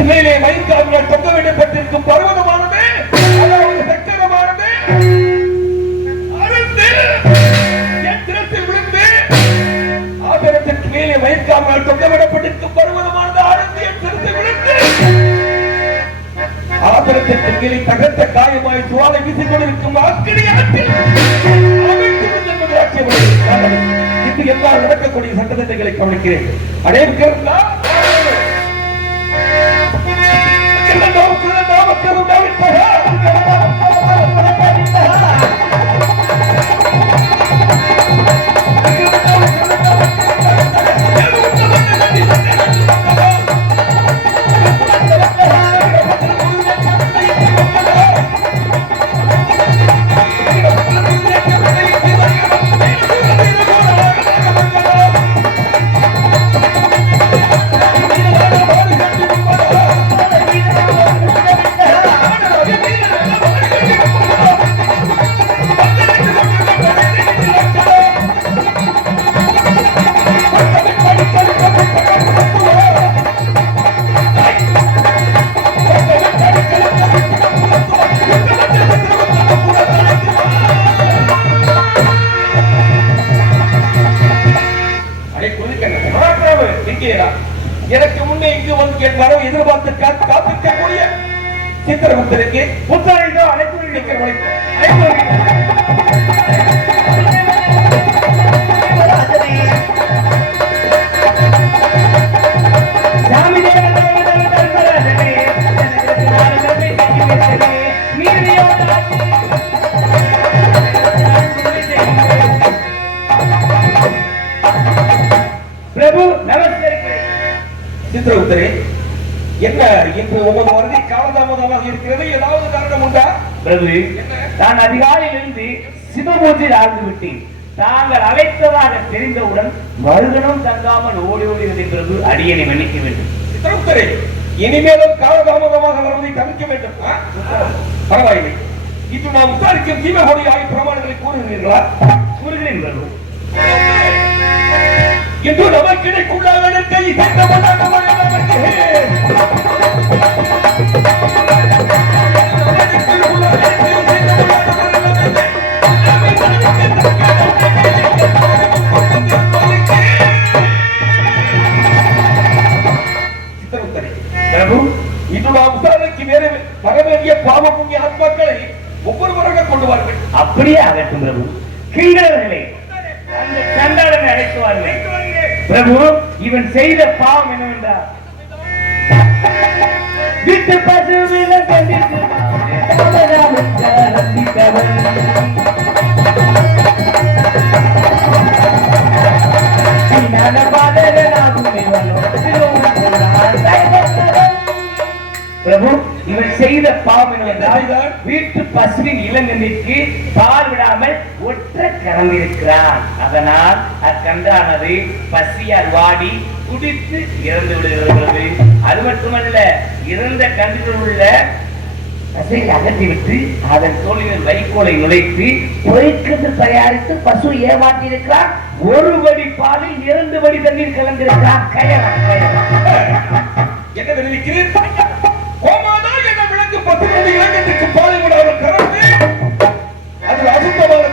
ஆத்திரத்திற்கு வைத்து அவர்கள் தொங்க வேண்டப்பட்டிருக்கும் பருவதமானது அதாவது சக்கரமானது. என் விழுந்து ஆதரத்திற்கு மேலே மயிர்காவியால் தொங்க விடப்பட்டிருக்கும் என் விழுந்து தகர்த்த காயமாய் சுவாலை வீசிக் கொண்டிருக்கும் எல்லாம் நடக்கக்கூடிய சட்டத்திட்டங்களை கவனிக்கிறேன்? அடையிருக்கிறதா இன்று ஒவ்வொரு வருகை காலதாமதமாக இருக்கிறது. ஏதாவது காரணம் உண்டா? பிரபு நான் அதிகாலையிலிருந்து சிவபூஜை ஆழ்ந்து விட்டேன். தாங்கள் அழைத்ததாக தெரிந்தவுடன் மறுகணம் தங்காமல் ஓடி ஓடுகிறது பிரபு அடியனை மன்னிக்க வேண்டும். இனிமேலும் காலதாமதமாக வருவதை தவிர்க்க வேண்டும்? பரவாயில்லை. இது நாம் விசாரிக்கும் ஜீவகோடி ஆகிய பிரமாணங்களை கூறுகிறீர்களா? கூறுகிறேன் பிரபு. இன்று நமக்கு. பிரபு அப்படியே ஆகட்டும் பிரபு. கிங்கரர்களே அந்த சண்டாளனை அழைத்து வாருங்கள். பிரபு இவன் செய்த பாவம் என்னவென்றால் விட்டு பசுவில கண்டித்து ரசித்தவன் ஞான பாதகனாகும் பிரபு இவன் செய்த பாவங்கள் வீட்டு பசுவின் இளங்கண்ணிற்கு பால் விடாமல் ஒற்ற கறந்திருக்கிறான் அதனால் அக்கன்றானது பசியால் வாடி குடித்து இறந்து விடுகிறது. அது மட்டுமல்ல இறந்த கன்றுகள் உள்ள பசை அகற்றிவிட்டு அதன் தோழிகள் வைக்கோலை நுழைத்து பொறிக்கத்து தயாரித்து பசு ஏமாற்றியிருக்கிறான். ஒரு வடி பாலில் இரண்டு வடி தண்ணீர் கலந்திருக்கிறார் கயவன் கயவன் என்ன தெரிவிக்கிறேன் மணி இலங்கத்துக்கு பாலை விடாமல் கலந்து அதில் அசுத்தமான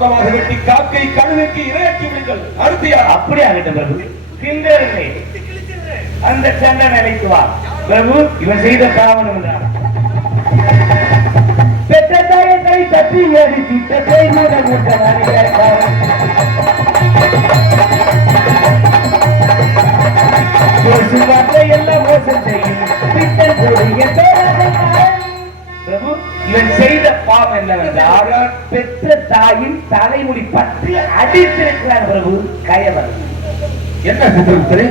துண்டமாக வெட்டி காக்கை கழுதைக்கு இரையாக்கி விடுங்கள். அடுத்து அப்படி ஆகட்டும் பிரபு. கிண்டர்களே அந்த சண்டை வா. பிரபு இவன் செய்த பாவனம் என்றார் பெற்ற தாயத்தை தப்பி ஏறி திட்டத்தை முதல் எல்லாம் மோசம் செய்யும். பித்தன் கூடிய தோழர்கள். பிரபு பாவம் என்னவென்றால் பெற்ற தாயின் தலைமுடி பற்றி அடித்திருக்கிறார் பிரபு கயவர் என்ன சித்திரத்திலே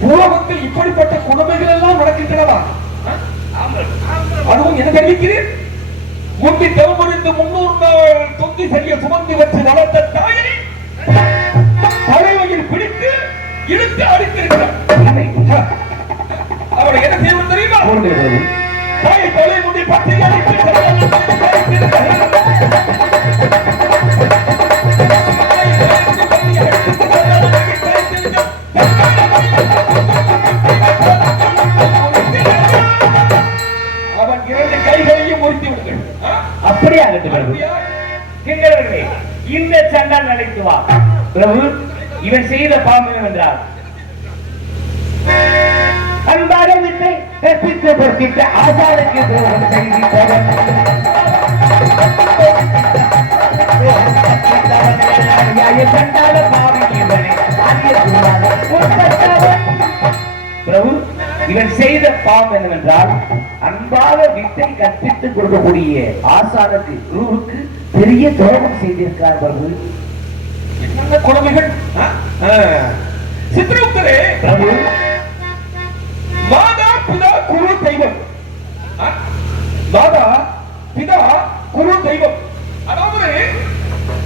பூலோகத்தில் இப்படிப்பட்ட கொடுமைகள் எல்லாம் நடக்கின்றனவா? அதுவும் என்ன தெரிவிக்கிறேன்? முந்தி தேவமறிந்து முன்னூறு நாள் தொந்தி செய்ய சுமந்து வச்சு வளர்த்த தாயை தலைவையில் பிடித்து இழுத்து அடித்திருக்கிறார். அவளை என்ன செய்வது தெரியுமா? அப்படியே ஆகட்டும் பிரபு அப்படியா? கிங்கரவர்களே இந்த சண்டால் அழைத்து வா. பிரபு இவன் செய்த பாவம் என்னவென்றால் அன்பாக வித்தை கற்பித்து பொறுப்பித்த ஆசாருக்கு துரோகம் அறியக்கூடாது உட்பட்டவன். பிரபு இவன் செய்த பாவம் என்னவென்றால் அன்பாக வித்தை கற்பித்து கொடுக்கக்கூடிய ஆசானுக்கு குருவுக்கு பெரிய துரோகம் செய்திருக்கார் பிரபு. என்னென்ன கொடுமைகள். சித்திரகுப்தரே பிரபு குரு தெய்வம்? மாதா பிதா குரு தெய்வம். அதாவது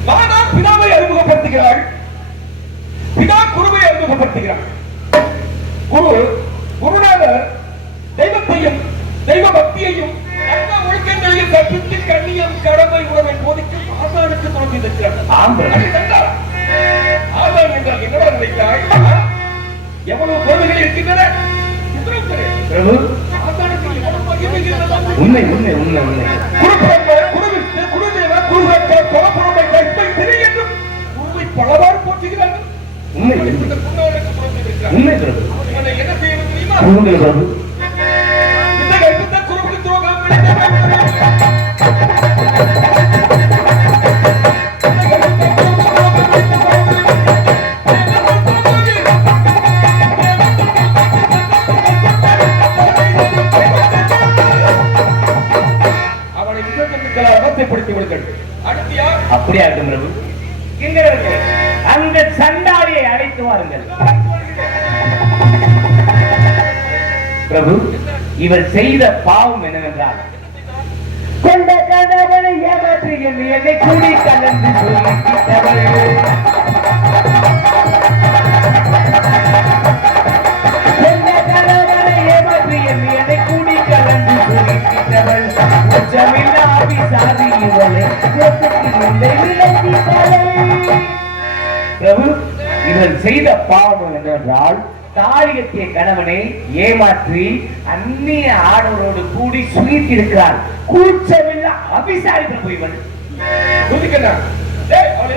மாதா பிதாவை அறிமுகப்படுத்துகிறாள். பிதா குருவை அறிமுகப்படுத்துகிறாள். குரு குருநாதர் தெய்வத்தையும் தெய்வ பக்தியையும் ஒழுக்கங்களையும் கற்பித்து கண்ணியம் கடமை உறவை போதிக்கும் ஆசானுக்கு கண்டாரா? ஆசான் என்றால் என்னவா ஆ? எவ்வளவு பொறுமைகள் இருக்கின்றன? பிரபு? உண்மை உண்மை உண்மை உண்மை. பலவாறு போற்றுகிறார்கள். உண்மை உண்மை. பிரபு. என்ன செய்யணும் பிரபு இந்த துரோகம். அப்படியே பிரபு? அந்த சண்டாளியை அழைத்து வாருங்கள். பிரபு இவர் செய்த பாவம் என்னவென்றால் கொண்ட கணவனை ஏமாற்றி என்னை குடி கலந்து பிரபு செய்த பாவம் என்னவென்றால் தாலிகத்திய கணவனை ஏமாற்றி அந்நிய ஆடவரோடு கூடி சுயித்திருக்கிறார் கூச்சமில்ல அபிசாரி பிரபு இவன் துதிக்கண்ணா. டேய், அவளை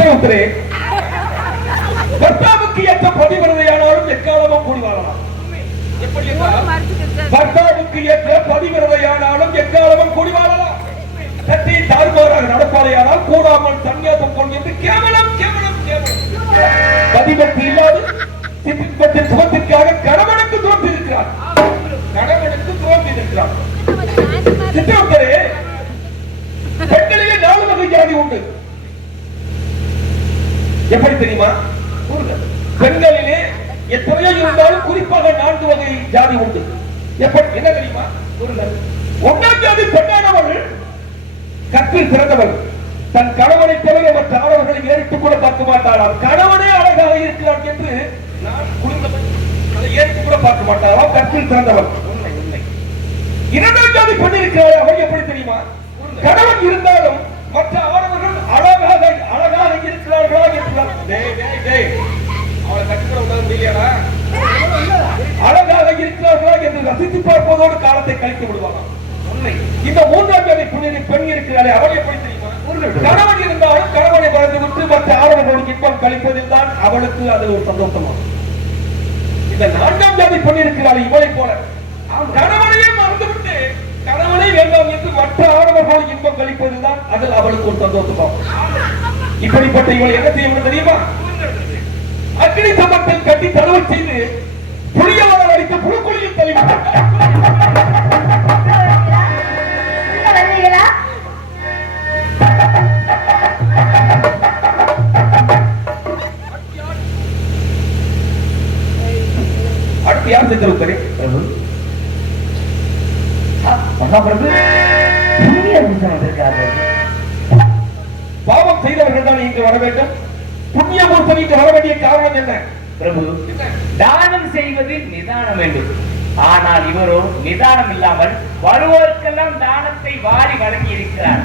சித்திரத்திலே கர்த்தாவுக்கு ஏற்ற பதிவிரதையானாலும் எக்காலமும் கூடி வாழலாம் எப்படி கர்த்தாவுக்கு ஏற்ற பதிவிரதையானாலும் எக்காலமும் கூடி வாழலாம் கட்டி தாறுமாறாக நடப்பாதையானால் கூடாமல் சந்நியாசம் கொண்டு என்று கேவலம் கேவலம் கேவலம். பதிவெட்டு இல்லாது சித்திப்பத்தின் சுகத்திற்காக கணவனுக்கு தோன்றிருக்கிறார் கணவனுக்கு தோன்றிருக்கிறார் சித்திரத்திலே பெண்களிலே நாலு வகை ஜாதி உண்டு. எப்படி தெரியுமா? பெண்களிலே எத்தனையோ இருந்தாலும் குறிப்பாக நான்கு வகை ஜாதி உண்டு. எப்படி? என்ன தெரியுமா? ஒன்றாம் ஜாதி பெண்ணானவர்கள் கற்பில் பிறந்தவர்கள். தன் கணவனை தவிர மற்ற ஆடவர்களை ஏறிட்டுக் கூட பார்க்க மாட்டாளாம் கணவனே அழகாக இருக்கிறான் என்று நான் குளிர்ந்தவள் அதை ஏறிட்டு கூட பார்க்க மாட்டாராம் கற்பில் பிறந்தவள் உண்மை உண்மை. இரண்டாம் ஜாதி பெண் இருக்கிறார். அவர் எப்படி தெரியுமா? கணவன் இருந்தாலும் மற்ற ஆடவர்கள் அழகாக அழகாக இருக்கிறார்களா அழகாக இருக்கிறார்களா என்று ரசித்து பார்ப்பதோடு காலத்தை கழித்து விடுவாங்க இந்த மூன்றாம் ஜாதி பெண் பெண் இருக்கிறாளே அவள் எப்படி தெரியுமா கணவன் இருந்தாலும் கணவனை வளர்ந்து விட்டு மற்ற ஆடவர்களுக்கு இன்பம் கழிப்பதில் தான் அவளுக்கு அது ஒரு சந்தோஷமாகும் இந்த நான்காம் ஜாதி பெண் இருக்கிறாள் இவளை போல அவன் கணவனையே மறந்துவிட்டு கணவனை வேண்டாம் என்று மற்ற ஆடவர்கள் இன்பம் கழிப்பதுதான் அதில் அவளுக்கு ஒரு சந்தோஷமாகும் இப்படிப்பட்ட இவளை என்ன செய்யணும் தெரியுமா? அக்னி சம்பத்தில் கட்டி தழுவ செய்து புளியவரம் அடித்து உள்ள வருவீங்களா? அடுத்து யார் செஞ்சிருப்பாரு? பிரபு வேண்டிய பிரபு தானம் செய்வது நிதானம் என்று. ஆனால் இவரோ நிதானம் இல்லாமல் வருவோருக்கெல்லாம் தானத்தை வாரி வழங்கி இருக்கிறார்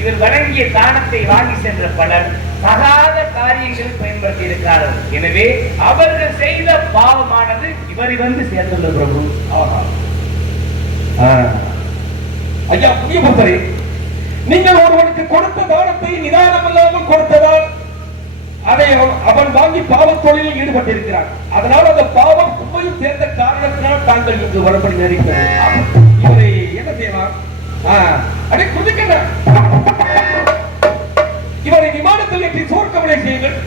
இவர் வழங்கிய தானத்தை வாங்கி சென்ற பலர் தகாத காரியங்கள் பயன்படுத்தி இருக்கிறார்கள் எனவே அவர்கள் செய்த பாவமானது இவரை வந்து சேர்ந்துள்ள பிரபு. ஐயா புதிய புத்தரே நீங்கள் ஒருவனுக்கு கொடுத்த தானத்தை நிதானம் இல்லாமல் கொடுத்ததால் அதை அவன் அவன் வாங்கி பாவத் தொழிலில் ஈடுபட்டிருக்கிறான். அதனால் அந்த பாவம் உண்மையும் சேர்ந்த காரணத்தினால் தாங்கள் இங்கு வரப்படி இவரை என்ன செய்யலாம் அடே இவரை விமானத்தில் ஏற்றி சோர்க்கமலை செய்யுங்கள்.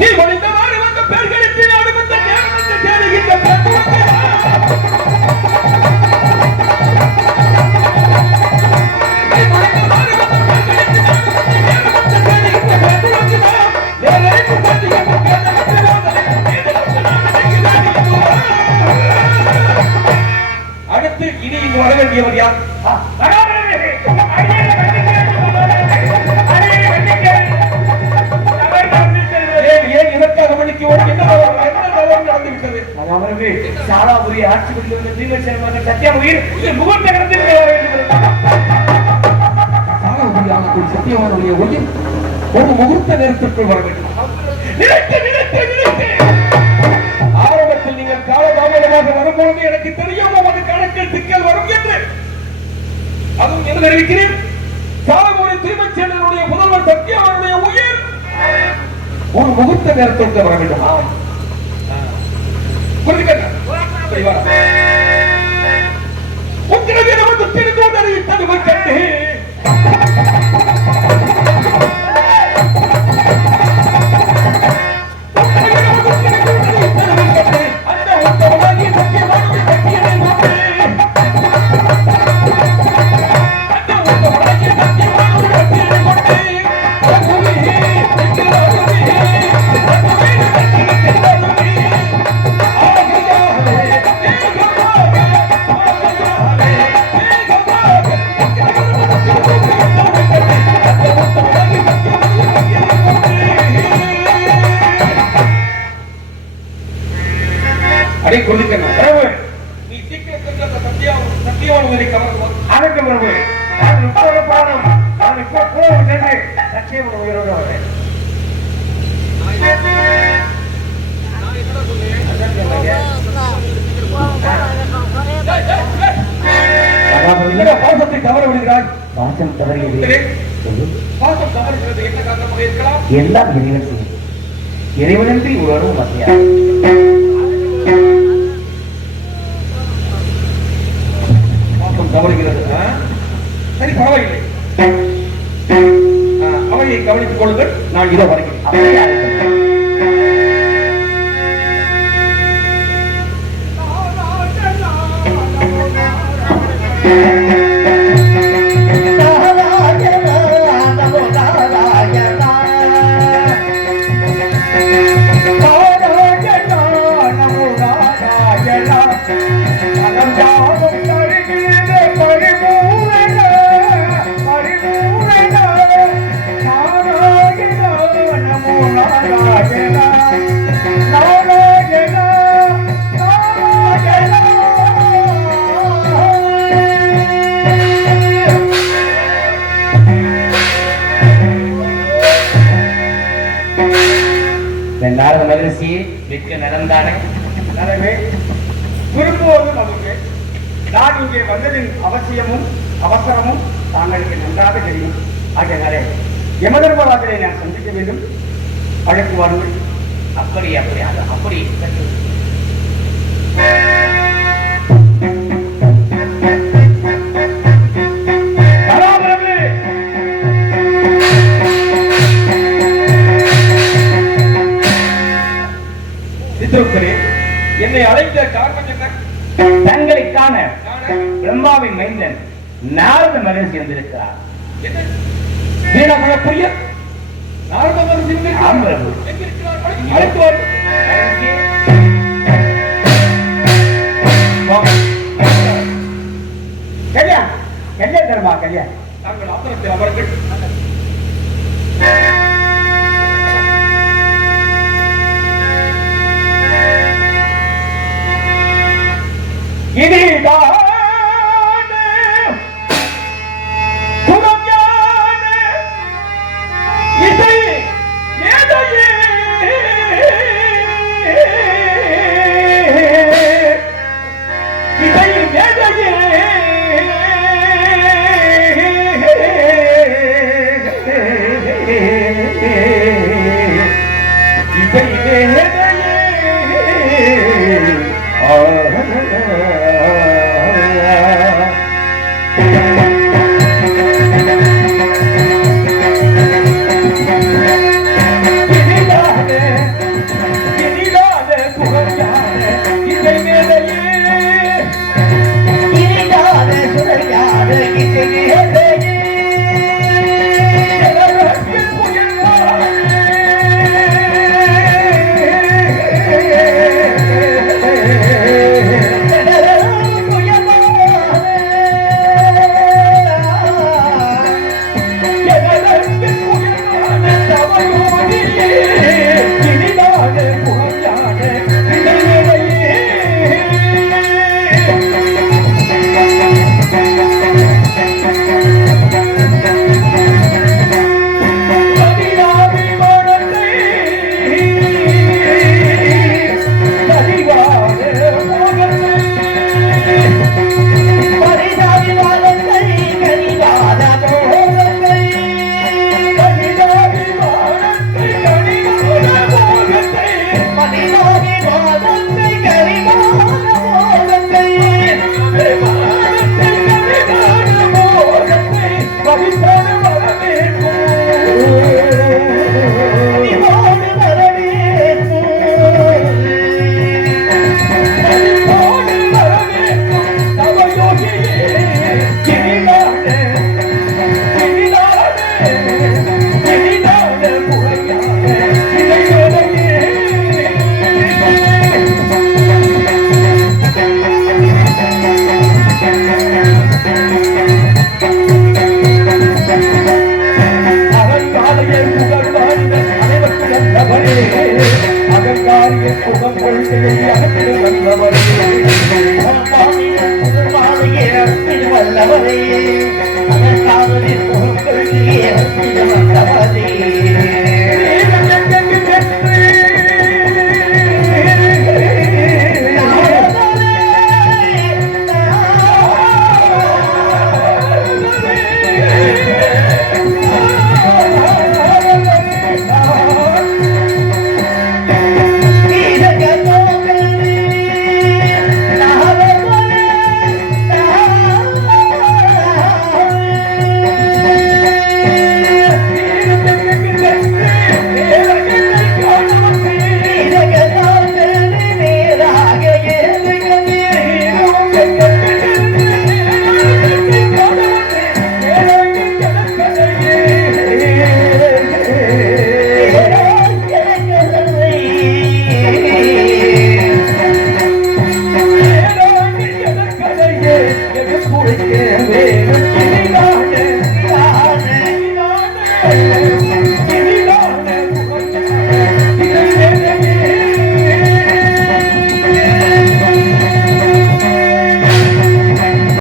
நீ ஒளிந்தவாறு வந்த பெண்களுக்கு நாடு வந்த தவறு நடந்து விட்டது மகாபிரபு, சாலாபுரி ஆட்சி புரிந்து சத்தியமுகிர் முகூர்த்த கடத்தில் வர வேண்டும் சாரபடியானக்குள் சத்தியவானுடைய ஒளி ஒரு முகூர்த்த நேரத்திற்குள் வர வேண்டும். காலதாமதமாக வரும்பொழுது எனக்கு தெரியும் உமது கணக்கில் சிக்கல் வரும் என்று அதுவும் என்ன தெரிவிக்கிறேன் காலமுறை திருமச்சேனருடைய முதல்வர் சத்தியவானுடைய உயிர் ஒரு முகூர்த்த நேரத்திற்கு வர வேண்டும் ஆம். புரிஞ்சுக்கங்க சரி, வா. உத்திரவீரமும் அறிவித்தது கண்டு எல்லாம் இறைவன் செய்யும் இறைவனின்றி பாசம் தவறுகிறது ஆ? சரி பரவாயில்லை. ஆ, அவையை கவனித்துக் கொள்ளுங்கள் நான் இதோ வருகிறேன். அப்படியா மகிழ்ச்சி மிக்க நடந்தானே எனவே விரும்புவது மதுவே நான் இங்கே வந்ததின் அவசியமும் அவசரமும் தாங்களுக்கு நன்றாக தெரியும். ஆகியனாலே யமதர்மராஜரை நான் சந்திக்க வேண்டும். அழைத்து வாருங்கள் அப்படி அப்படி அது அப்படி. சித்திரகுப்தரே, என்னை அழைத்த காரணம் என்ன தங்களை காண காண? பிரம்மாவின் மைந்தன் நாரத மகிழ்ச்சி வந்திருக்கிறார் என்ன? வீணாக புரிய நாரத இருக்கிறார்? அழைத்து-. கல்யாண் கல்யாண் தர்மா கல்யாண் தாங்கள் ஆசனத்தில் இதுதான்